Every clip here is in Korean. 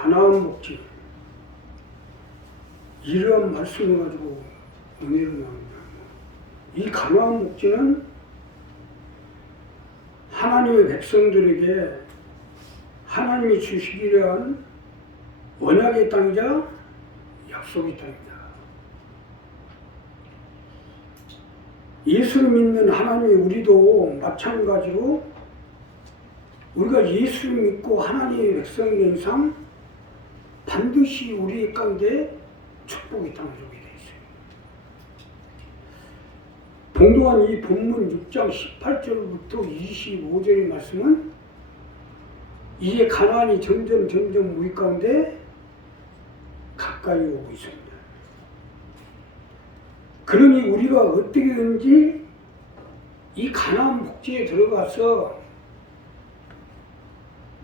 가나안 복지, 이러한 말씀을 가지고 은혜를 나눕니다. 이 가나안 복지는 하나님의 백성들에게 하나님이 주시기로 한 언약의 땅이자 약속의 땅입니다. 예수를 믿는 하나님이 우리도 마찬가지로 우리가 예수를 믿고 하나님의 백성인 이상 반드시 우리 가운데 축복의 땅을 주게 되어 있어요. 동동한 이 본문 6장 18절부터 25절의 말씀은 이제 가나안이 점점 우리 가운데 가까이 오고 있습니다. 그러니 우리가 어떻게든지 이 가나안 복지에 들어가서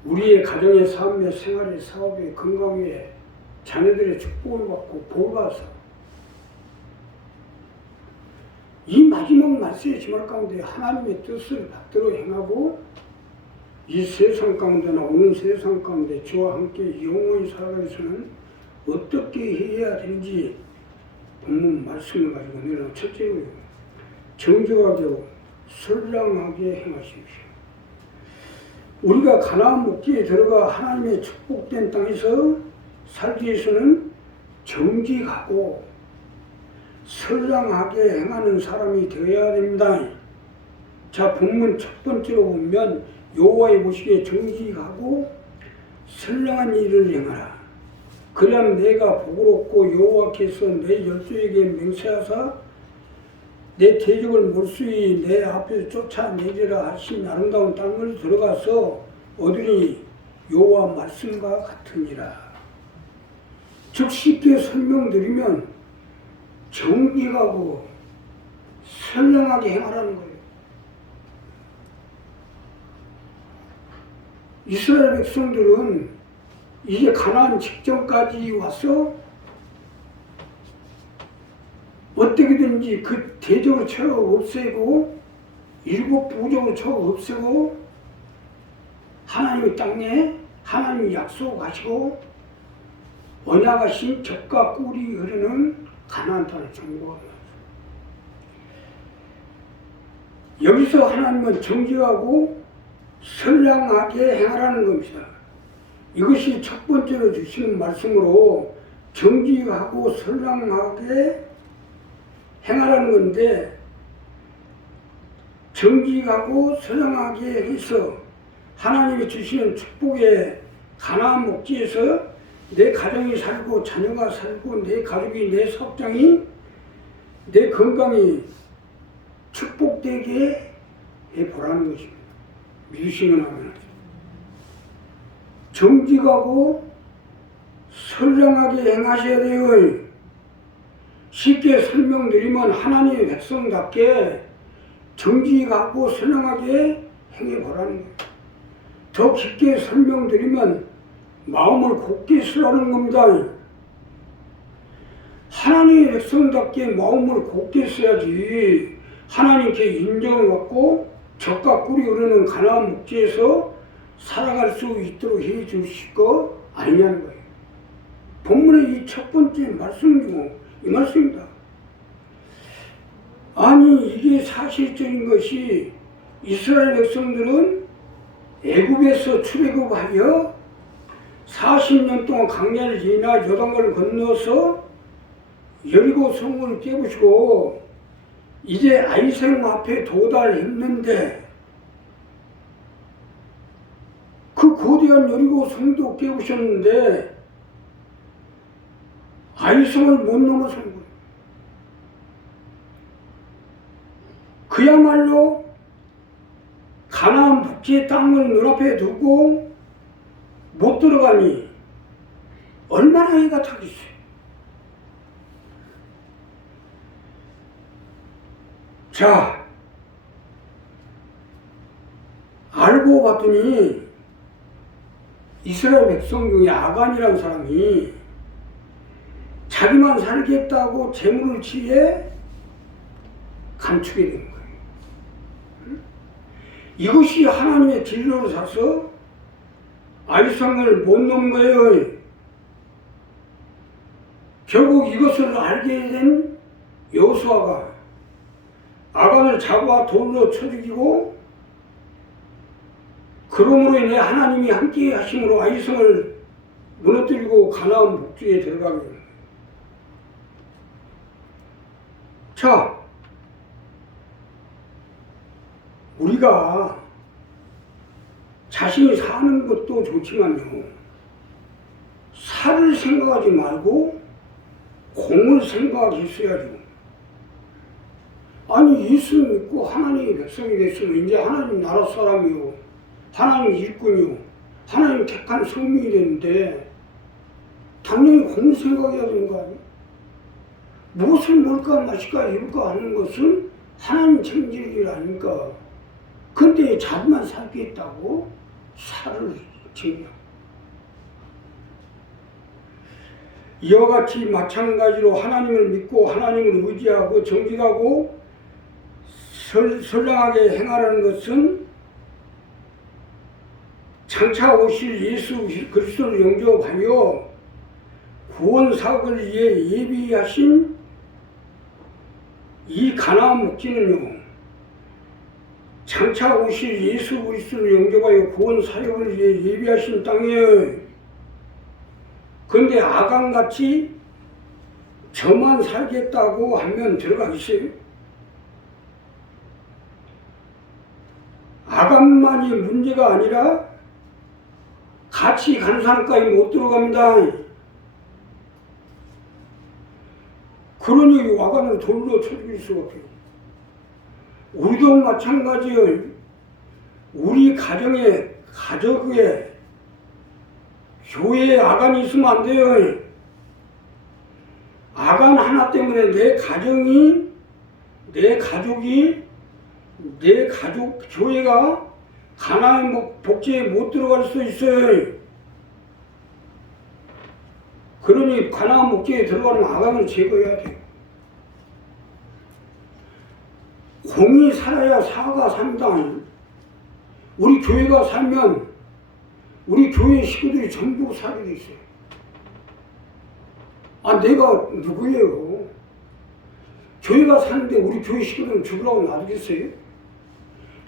우리의 가정의 삶의 생활의 사업의 건강의 자녀들의 축복을 받고 복받아서 이 마지막 말세의 주말 가운데 하나님의 뜻을 받들어 행하고 이 세상 가운데나 오는 세상 가운데 주와 함께 영원히 살아가기 위해서는 어떻게 해야 되는지 본문 말씀을 가지고 내는 첫째로 정직하게 선량하게 행하십시오. 우리가 가나안 복지에 들어가 하나님의 축복된 땅에서 살기 위해서는 정직하고 선량하게 행하는 사람이 되어야 됩니다. 자, 본문 첫 번째로 보면 여호와의 보시기에 정직하고 선량한 일을 행하라. 그러면 내가 복을 얻고 여호와께서 내 열조에게 맹세하사 내 대적을 몰수히 내 앞에서 쫓아내리라 하신 아름다운 땅을 들어가서 얻으니 여호와 말씀과 같으니라. 즉 쉽게 설명드리면 정직하고 선량하게 행하라는 거예요. 이스라엘 백성들은 이제 가나안 직전까지 와서 어떻게든지 그 대적을 쳐 없애고 일곱 부족을 쳐 없애고 하나님의 땅에 하나님이 약속하시고 언약하신 젖과 꿀이 흐르는 가나안 땅을 정복하고 여기서 하나님은 정직하고 선량하게 행하라는 겁니다. 이것이 첫 번째로 주시는 말씀으로 정직하고 선량하게 행하라는 건데 정직하고 선량하게 해서 하나님이 주시는 축복의 가나안 복지에서 내 가정이 살고 자녀가 살고 내 가족이 내 사업장이 내 건강이 축복되게 해보라는 것입니다. 믿으시면 하면 정직하고 선량하게 행하셔야 돼요. 쉽게 설명드리면 하나님의 백성답게 정직하고 선량하게 행해보라는 거예요. 더 깊게 설명드리면 마음을 굳게 쓰라는 겁니다. 하나님의 백성답게 마음을 굳게 써야지 하나님께 인정을 받고 젖과 꿀이 흐르는 가나안 복지에서 살아갈 수 있도록 해 주실 거 아니냐는 거예요. 본문의 이 첫 번째 말씀이고 이 말씀입니다. 아니 이게 사실적인 것이 이스라엘 백성들은 애굽에서 출애굽하여 40년 동안 광야를 지나 요단강을 건너서 여리고 성을 깨부시고 이제 아이성 앞에 도달했는데 그 거대한 여리고 성도 깨부셨는데 아이성을 못 넘어선 거예요. 그야말로 가나안 복지의 땅을 눈앞에 두고 못 들어가니 얼마나 해가 타겠어요. 자, 알고 봤더니 이스라엘 백성 중에 아간이라는 사람이 자기만 살겠다고 재물을 취해 감추게 된 거예요. 이것이 하나님의 진로를 사서 아이성을 못 넘은 거예요. 결국 이것을 알게 된 여호수아가 아간을 잡아 돌로 쳐 죽이고, 그러므로 인해 하나님이 함께 하심으로 아이성을 무너뜨리고 가나안 복지에 들어가게 됩니다. 자, 우리가 자신이 사는 것도 좋지만요, 살을 생각하지 말고 공을 생각했어야죠. 아니, 예수 믿고 하나님의 백성이 됐으면 이제 하나님 나라 사람이요, 하나님 일꾼이요, 하나님 택한 성민이 되는데 당연히 공 생각해야 되는 거 아니에요? 무엇을 먹을까 마실까 입을까 하는 것은 하나님 책임질 일 아닙니까? 근데 자기만 살겠다고 살을 챙겨. 이와 같이 마찬가지로 하나님을 믿고 하나님을 의지하고 정직하고 선량하게 행하라는 것은 장차 오실 예수 그리스도를 영접하여 구원 사역을 위해 예비하신 이 가나안 목지는요, 장차 오실 예수 그리스도를 영접하여 구원 사역을 위해 예비하신 땅이에요. 그런데 아간같이 저만 살겠다고 하면 들어가겠어요? 아간만이 문제가 아니라 같이 가는 사람까지 못 들어갑니다. 그러니 아간을 돌로 쳐 죽일 수가 없어요. 우리도 마찬가지예요. 우리 가정에 교회에 아간이 있으면 안 돼요. 아간 하나 때문에 내 가정이, 내 가족이, 내 가족, 교회가 가나안 복지에 못 들어갈 수 있어요. 그러니 가나안 복지에 들어가면 아간을 제거해야 돼요. 공이 살아야 사가 산다. 우리 교회가 살면 우리 교회 식구들이 전부 살게 돼 있어요. 아, 내가 누구예요? 교회가 사는데 우리 교회 식구들은 죽으라고 놔두겠어요?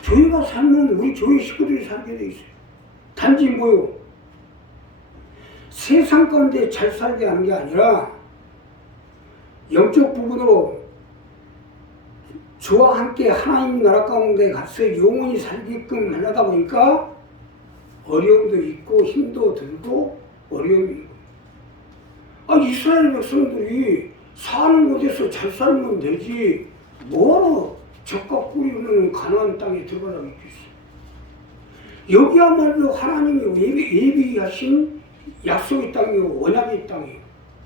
교회가 살면 우리 교회 식구들이 살게 돼 있어요. 단지 뭐요? 세상 가운데 잘 살게 하는 게 아니라 영적 부분으로 주와 함께 하나님 나라 가운데 가서 영원히 살게끔 하려다 보니까 어려움도 있고 힘도 들고 어려움이 있고. 아, 이스라엘 백성들이 사는 곳에서 잘 살면 되지 뭐하러 적과 꿀이 흐르는 가나안 땅에 들어가라고 있겠어. 여기야말로 하나님이 예비하신 약속의 땅이고 언약의 땅이에요.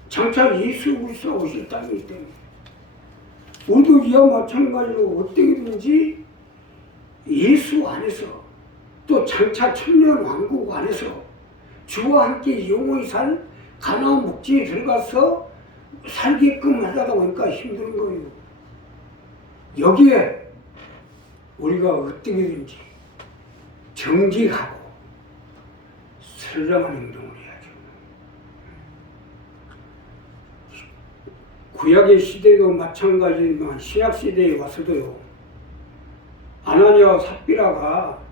장차 예수 그리스도가 오실 땅이기 때문에 우리도 이와 마찬가지로 어떻게든지 예수 안에서 또 장차 천년 왕국 안에서 주와 함께 영원히 살 가나안 목지에 들어가서 살게끔 하려다 보니까 힘든 거예요. 여기에 우리가 어떻게든지 정직하고 선량한 행동을 해야죠. 구약의 시대도 마찬가지지만 신약 시대에 와서도요, 아나니아와 삽비라가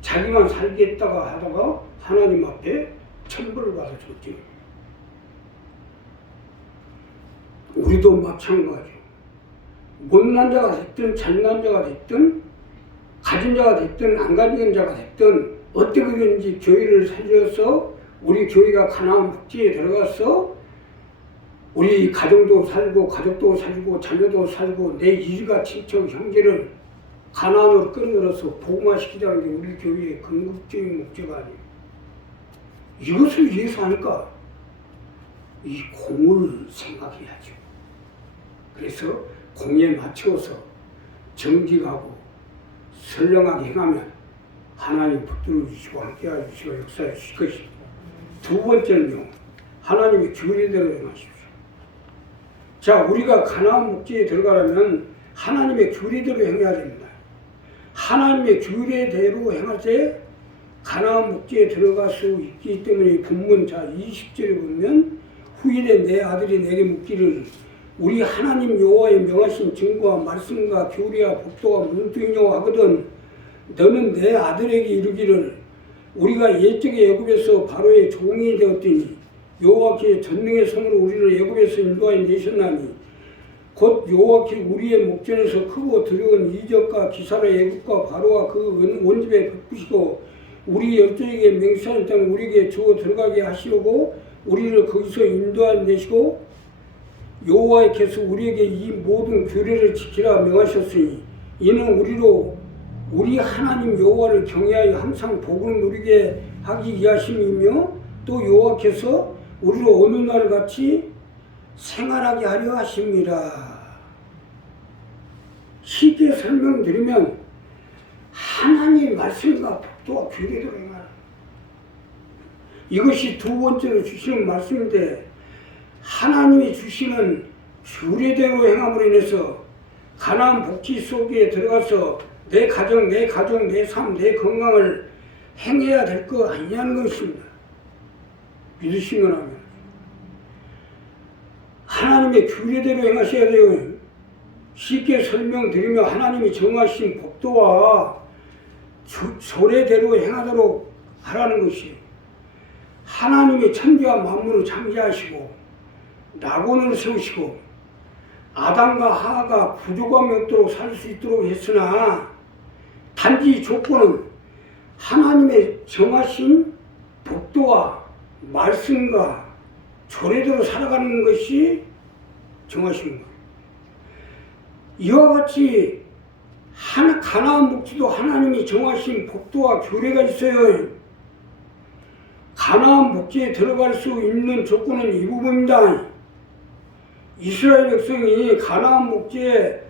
자기만 살겠다가 하다가 하나님 앞에 천벌을 받아 줬죠. 우리도 마찬가지예요. 못난 자가 됐든 잘난 자가 됐든 가진 자가 됐든 안 가진 자가 됐든 어떻게든지 교회를 살려서 우리 교회가 가나안 복지에 들어가서 우리 가정도 살고 가족도 살고 자녀도 살고 내 일가 친척 형제를 가나안으로 끌어들여서 복음화시키자는 게 우리 교회의 궁극적인 목표가 아니에요. 이것을 위해서 하니까 이 공을 생각해야죠. 그래서 공에 맞추어서 정직하고 선량하게 행하면 하나님 붙들어 주시고 함께해 주시고 역사해 주실 것입니다. 두 번째는요, 하나님의 규례대로 행하십시오. 자, 우리가 가나안 목지에 들어가려면 하나님의 규례대로 행해야 됩니다. 하나님의 규례대로 행할 때 가나안 목지에 들어갈 수 있기 때문에 본문 자 20절에 보면 후일에 내 아들이 내게 묻기를 우리 하나님 여호와의 명하신 증거와 말씀과 교리와 법도가 무엇이뇨 하거든 너는 내 아들에게 이르기를 우리가 옛적에 애굽에서 바로의 종이 되었더니 여호와께서 전능의 손으로 우리를 애굽에서 인도하여 내셨나니 곧 여호와께서 우리의 목전에서 크고 두려운 이적과 기사로 애굽과 바로와 그 온집에 베푸시고 우리 열조에게 맹세한 땅 우리에게 주어 들어가게 하시려고 우리를 거기서 인도하여 내시고 여호와께서 우리에게 이 모든 규례를 지키라 명하셨으니 이는 우리 하나님 여호와를 경외하여 항상 복을 누리게 하기 위하심이며 또 여호와께서 우리를 어느 날 같이 생활하게 하려 하십니다. 쉽게 설명드리면 하나님의 말씀과 법도와 규례대로 행하라. 이것이 두 번째로 주시는 말씀인데 하나님이 주시는 규례대로 행함으로 인해서 가나안 복지 속에 들어가서 내 가정, 내 삶, 내 건강을 행해야 될 거 아니냐는 것입니다. 믿으시면 하면 하나님의 규례대로 행하셔야 돼요. 쉽게 설명드리며 하나님이 정하신 법도와 조례대로 행하도록 하라는 것이에요. 하나님이 천지와 만물을 창조하시고 낙원을 세우시고 아담과 하와가 부족함이 없도록 살 수 있도록 했으나 단지 조건은 하나님의 정하신 법도와 말씀과 조례대로 살아가는 것이 정하신 거예요. 이와 같이 가나안 복지도 하나님이 정하신 법도와 규례가 있어요. 가나안 복지에 들어갈 수 있는 조건은 이 부분입니다. 이스라엘 백성이 가나안 복지에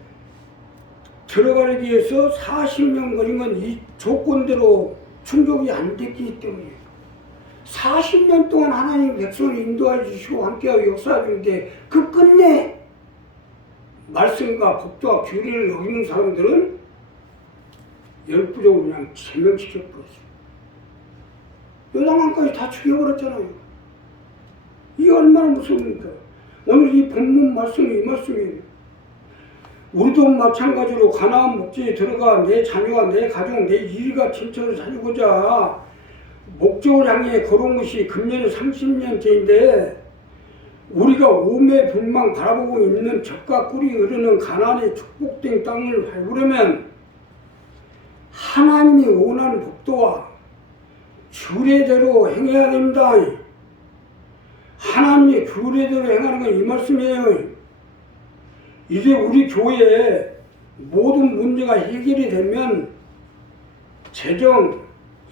들어가기 위해서 40년 걸린 건 이 조건대로 충족이 안 됐기 때문이에요. 40년 동안 하나님 백성을 인도해 주시고 함께하고 역사해 주는데 그 끝내 말씀과 법도와 규례를 어기는 사람들은 열부적으로 그냥 제명시켜버렸어요. 요단강까지 다 죽여버렸잖아요. 이게 얼마나 무서웁니까? 오늘 이 본문 말씀이 이 말씀이에요. 우리도 마찬가지로 가나안 목지에 들어가 내 자녀와 내 가정, 내 일가 친척을 살리고자 목적을 향해 걸어온 것이 금년 30년째인데 우리가 오매 불망 바라보고 있는 젖과 꿀이 흐르는 가나안의 축복된 땅을 밟으려면 하나님이 원하는 법도와 규례대로 행해야 됩니다. 하나님의 규례대로 행하는 건 이 말씀이에요. 이제 우리 교회에 모든 문제가 해결이 되면 재정,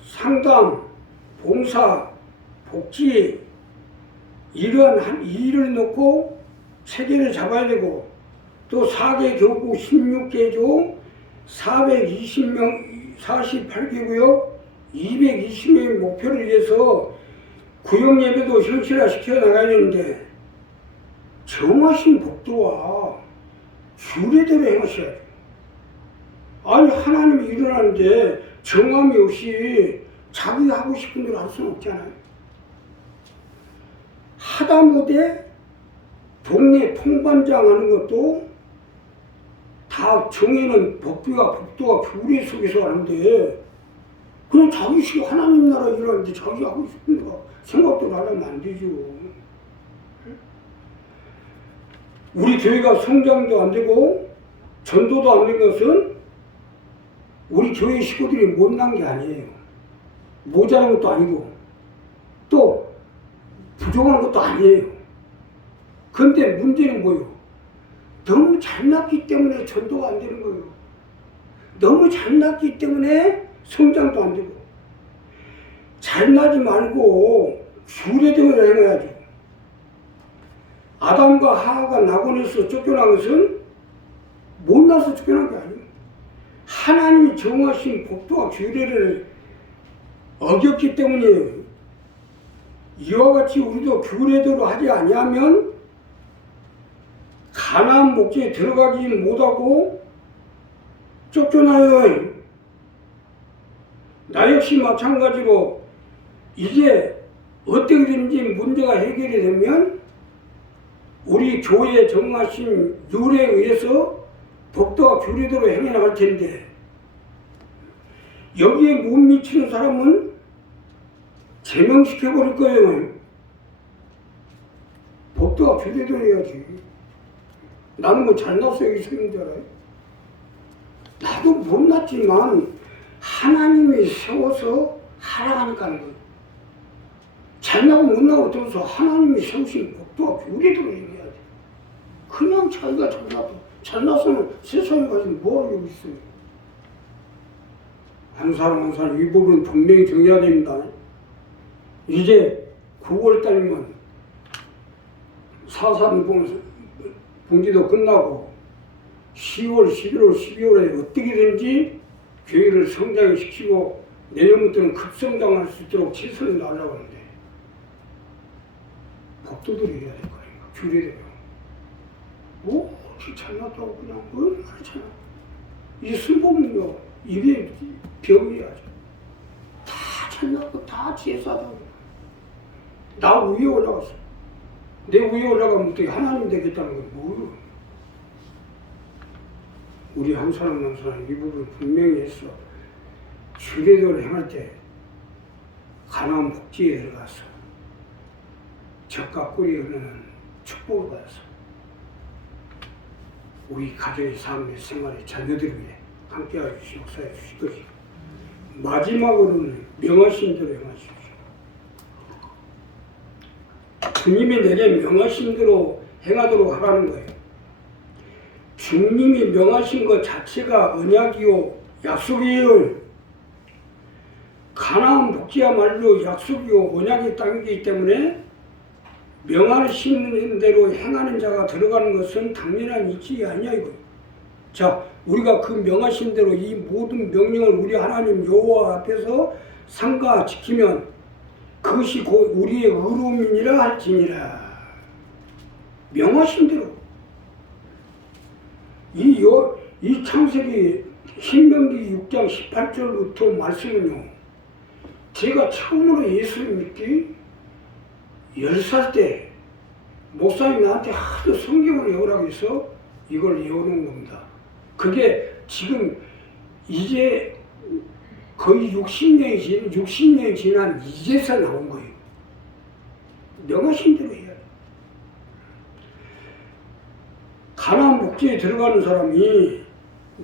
상담, 봉사, 복지 이러한 일을 놓고 체계를 잡아야 되고 또 4개 교구 16개조 420명 48개 구역 220명의 목표를 위해서 구역 예배도 현실화시켜 나가야 되는데 정하신 법도와 규례대로 행하셔야 돼요. 아니 하나님이 일어나는데 정함이 없이 자기가 하고 싶은 대로 할 수는 없잖아요. 하다못해 동네 통반장 하는 것도 다 정해놓은 법도와 규례 속에서 하는데 그냥 자기식 하나님 나라 일하는데 자기 하고 싶은 대로 생각도 하려면 안 되죠. 우리 교회가 성장도 안 되고 전도도 안 된 것은 우리 교회 식구들이 못난 게 아니에요. 모자란 것도 아니고 또 부족한 것도 아니에요. 그런데 문제는 뭐예요? 너무 잘났기 때문에 전도가 안 되는 거예요. 너무 잘났기 때문에 성장도 안 되고 잘나지 말고 규례대로 행해야죠. 아담과 하와가 낙원에서 쫓겨난 것은 못나서 쫓겨난 게 아니에요. 하나님이 정하신 법도와 규례를 어겼기 때문이에요. 이와 같이 우리도 규례대로 하지 아니하면 가나안 목지에 들어가지 못하고 쫓겨나요. 나 역시 마찬가지로 이게 어떻게든지 문제가 해결이 되면 우리 교회에 정하신 율에 의해서 법도와 규례대로 행해 나갈 텐데 여기에 못 미치는 사람은 제명시켜버릴 거예요. 법도와 규례대로 해야지. 나는 뭐 잘났어 여기 서는 줄 알아요? 나도 못났지만 하나님이 세워서 하라 하니까 하는 거예요. 잘나고 못나고 들어서 하나님이 세우신 법도와 규례대로 해야 돼. 그냥 자기가 잘났으면 세상에 가서 뭐 하려고 있어요. 한 사람 이 부분 분명히 정해야 됩니다. 이제 9월달이면 4.3 분기도 끝나고 10월, 11월, 12월에 어떻게든지 교회를 성장시키고 내년부터는 급성장할 수 있도록 최선을 다하려고 하는데 법도들이 해야 될 거 아닌가, 규례대로. 뭐 잘났다고 그냥 얼마나 잘. 이 순복은요 이게 병이야죠. 다 잘났고 다 제사하고 나 위에 올라갔어. 내 위에 올라가면 어떻게 하나님 되겠다는 건 뭐예요? 우리 한 사람 한 사람 이 부분 분명히 했어. 규례대로 행할 때 가나안 복지에 들어가서 젖과 꿀이 흐르는 축복을 받아서 우리 가정의 삶의 생활의 자녀들 위해 함께하여 주시고 역사해 주실 것이고 마지막으로는 명하신 대로 행하십시오. 주님이 내게 명하신 대로 행하도록 하라는 거예요. 주님이 명하신 것 자체가 언약이요 약속이에요. 가나안 복지야말로 약속이요 언약의 땅이기 때문에 명하시는 대로 행하는 자가 들어가는 것은 당연한 이치가 아니야 이거. 자, 우리가 그 명하신 대로 이 모든 명령을 우리 하나님 여호와 앞에서 삼가 지키면 그것이 곧 우리의 의로움이니라 할지니라. 명하신 대로. 이 창세기 신명기 6장 18절부터 말씀은요. 제가 처음으로 예수를 믿기 10살 때 목사님이 나한테 하도 성경을 외우라고 해서 이걸 외우는 겁니다. 그게 지금 이제 거의 60년이 지난 이제서 나온 거예요. 명하신 대로 해야 돼. 가나안 복지에 들어가는 사람이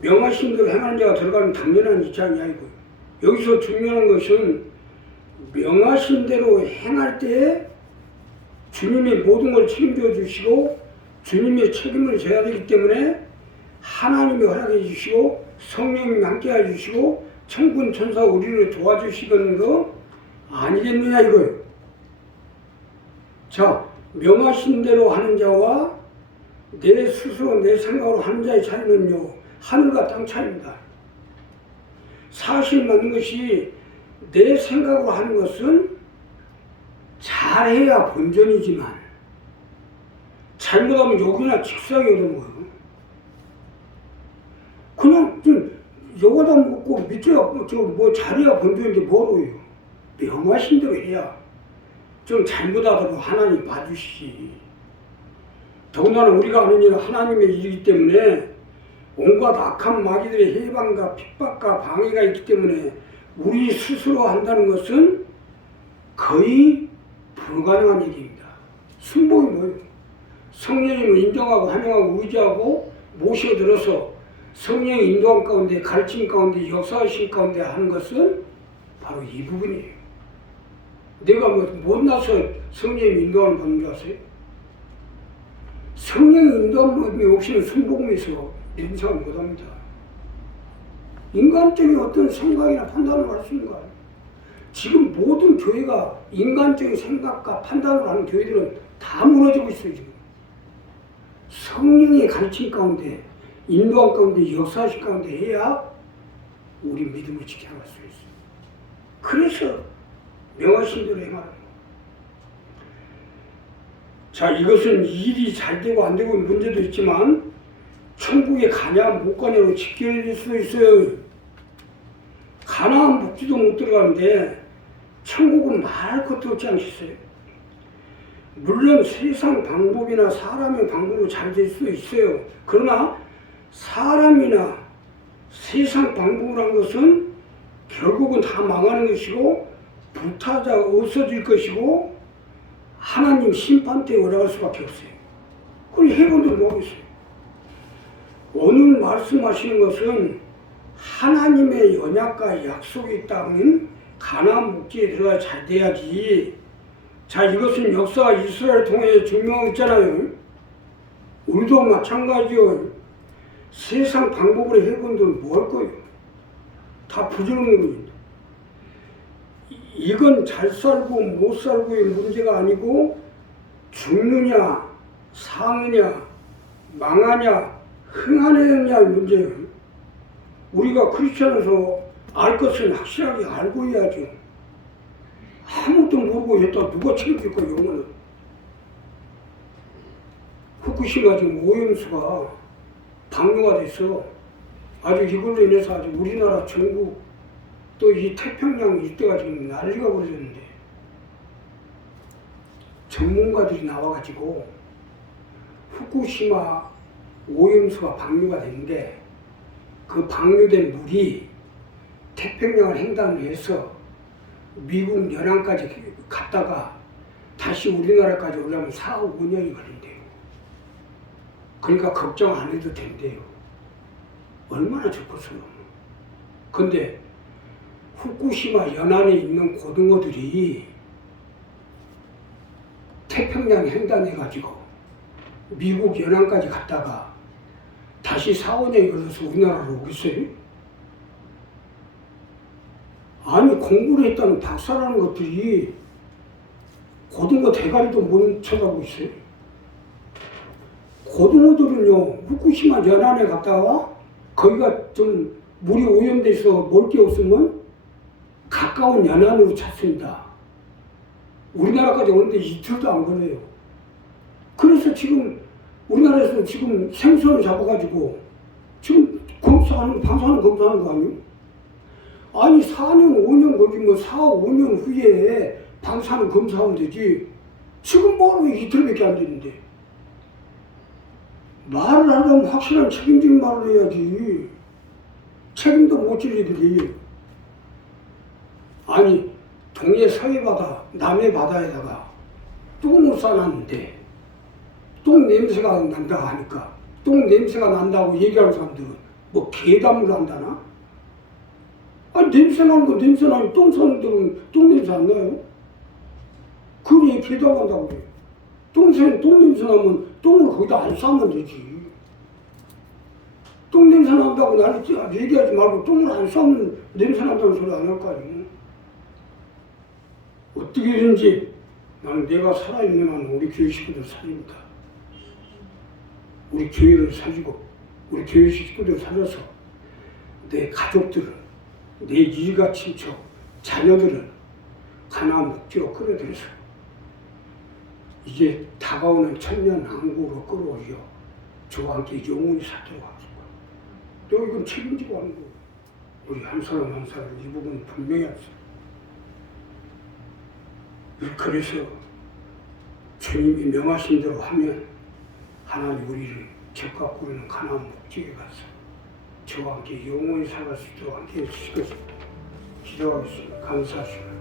명하신 대로 행하는 자가 들어가는 당연한 이치가 아니고 여기서 중요한 것은 명하신 대로 행할 때 주님이 모든 걸 책임져 주시고 주님의 책임을 져야 되기 때문에 하나님이 허락해 주시고 성령님이 함께 해 주시고 천군 천사 우리를 도와주시는 거 아니겠느냐 이거예요. 자, 명하신 대로 하는 자와 내 스스로 내 생각으로 하는 자의 차이는요 하늘과 땅 차이입니다. 사실 맞는 것이 내 생각으로 하는 것은 잘해야 본전이지만 잘못하면 욕이나 직상이 오는 거예요. 그냥 좀 욕하다 먹고 밑에가 뭐 잘해야 본전인데 뭐로요. 명하신 대로 해야 좀 잘못하더라도 하나님 봐주시지. 더군다나 우리가 하는 일은 하나님의 일이기 때문에 온갖 악한 마귀들의 해방과 핍박과 방해가 있기 때문에 우리 스스로 한다는 것은 거의 불가능한 일입니다. 순복이 뭐예요? 성령님을 인정하고 환영하고 의지하고 모셔들어서 성령의 인도함 가운데 가르침 가운데 역사하신 가운데 하는 것은 바로 이 부분이에요. 내가 뭐 못나서 성령의 인도함을 받는 줄 아세요? 성령의 인도함이 없이는 순복음에서 인상을 못합니다. 인간적인 어떤 생각이나 판단을 할 수 있는 거 아니에요? 지금 모든 교회가 인간적인 생각과 판단을 하는 교회들은 다 무너지고 있어요. 지금 성령의 가르침 가운데 인도함 가운데 역사하신 가운데 해야 우리 믿음을 지켜나갈 수 있어요. 그래서 명하신 대로 행하라는 거예요. 자, 이것은 일이 잘 되고 안 되고 문제도 있지만 천국에 가냐 못 가냐로 직결될 수도 있어요. 가나안 복지도 못 들어가는데 천국은 말할 것도 없지 않겠어요? 물론 세상 방법이나 사람의 방법으로 잘 될 수도 있어요. 그러나 사람이나 세상 방법이라는 것은 결국은 다 망하는 것이고 불타자 없어질 것이고 하나님 심판대에 올라갈 수밖에 없어요. 그럼 해본들 뭐하겠어요? 오늘 말씀하시는 것은 하나님의 언약과 약속이 있다면 가나안 목지에 들어가 잘 돼야지. 자, 이것은 역사가 이스라엘 통해 증명하고 있잖아요. 우리도 마찬가지요. 세상 방법으로 해본들 뭐 할 거예요? 다 부질없는 겁니다. 이건 잘 살고 못 살고의 문제가 아니고 죽느냐 사느냐 망하냐 흥하느냐의 문제예요. 우리가 크리스천에서 알 것은 확실하게 알고 해야죠. 아무것도 모르고 했다 누가 책임질 거예요? 영어는. 후쿠시마 지금 오염수가 방류가 돼서 아주 이걸로 인해서 아주 우리나라 전국 또 이 태평양 일대가 지금 난리가 벌어졌는데 전문가들이 나와가지고 후쿠시마 오염수가 방류가 됐는데 그 방류된 물이 태평양을 횡단해서 미국 연안까지 갔다가 다시 우리나라까지 올라오면 4, 5년이 걸린대요. 그러니까 걱정 안 해도 된대요. 얼마나 좋겠어요. 근데 후쿠시마 연안에 있는 고등어들이 태평양 횡단해가지고 미국 연안까지 갔다가 다시 4, 5년이 걸려서 우리나라로 오겠어요? 아니 공부를 했다는 박사라는 것들이 고등어 대가리도 못 쳐다보고 있어요. 고등어들은요 후쿠시마 연안에 갔다가 거기가 좀 물이 오염돼서 먹을 게 없으면 가까운 연안으로 찾습니다. 우리나라까지 오는데 이틀도 안 걸려요. 그래서 지금 우리나라에서 지금 생선을 잡아가지고 지금 검사하는 방사능 검사하는 거 아니에요? 아니 4년 5년 걸리면 4, 5년 후에 방사능 검사하면 되지. 지금 뭐로 이틀밖에 안 되는데. 말을 하려면 확실한 책임진 말을 해야지. 책임도 못 지리더니. 아니 동해 서해 바다, 남해 바다에다가 똥을 싸놨는데 똥 냄새가 난다 하니까 똥 냄새가 난다고 얘기하는 사람들은 뭐 괴담을 한다나? 아니 냄새 나는 거 냄새 나는 똥 싸는 데는 똥 냄새 안 나요? 그게 괴담한다고 그래요. 똥 냄새 나면 똥을 거기다 안 싸면 되지. 똥 냄새 난다고 얘기하지 말고 똥을 안 싸면 냄새 난다는 소리 안 할 거 아니에요. 어떻게든지 나는 내가 살아있는 한 우리 교회 식구들 살립니다. 우리 교회를 살리고 우리 교회 식구들 살려서 내 가족들을 내 일가 친척 자녀들을 가나안 목지로 끌어들여서 이제 다가오는 천년 왕국으로 끌어올려 저와 함께 영원히 살도록 하겠습니다. 또 이건 책임지고 하는 거고 우리 한 사람 한 사람 이 부분은 분명히 합시다. 그래서 주님이 명하신 대로 하면 하나님 우리를 적과 꾸리는 가나안 목지에 가서 저와 함께 영원히 살아갈 수 있도록 함께 해주실 것입니다. 기도하겠습니다. 감사합니다.